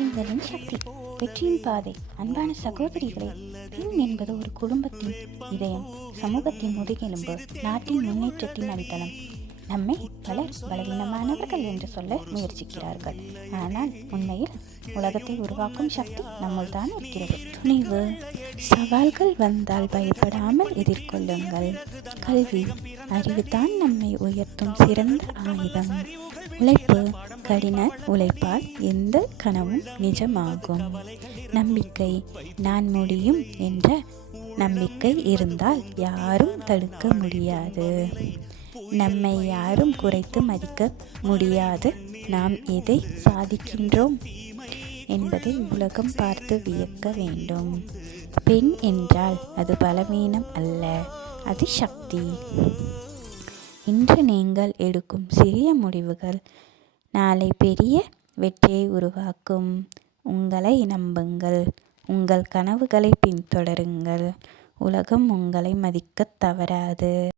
பெண்களின் சக்தி, வெற்றியின் பாதை. அன்பான சகோதரிகளே, பெண் என்பது ஒரு குடும்பத்தின் இதயம், சமூகத்தின் முதுகெலும்பு, நாட்டின் முன்னேற்றத்தின் அடித்தளம். நம்மை பலர் பலவீனமானவர்கள் என்று சொல்ல முயற்சிக்கிறார்கள். ஆனால் உண்மையில் உலகத்தை உருவாக்கும் சக்தி நம்முள் தான் இருக்கிறது. துணிவு. சவால்கள் வந்தால் பயப்படாமல் எதிர்கொள்ளுங்கள். கல்வி. அறிவுதான் நம்மை உயர்த்தும் சிறந்த ஆயுதம். உழைப்பு. கடின உழைப்பால் எந்த கனவும் நிஜமாகும். நம்பிக்கை. நான் முடியும் என்ற நம்பிக்கை இருந்தால் யாரும் தடுக்க முடியாது. நம்மை யாரும் குறைத்து மதிக்க முடியாது. நாம் எதை சாதிக்கின்றோம் என்பதை உலகம் பார்த்து வியக்க வேண்டும். பெண் என்றால் அது பலவீனம் அல்ல, அது சக்தி. இன்று நீங்கள் எடுக்கும் சிறிய முடிவுகள் நாளை பெரிய வெற்றியை உருவாக்கும். உங்களை நம்புங்கள். உங்கள் கனவுகளை பின்தொடருங்கள். உலகம் உங்களை மதிக்க தவறாது.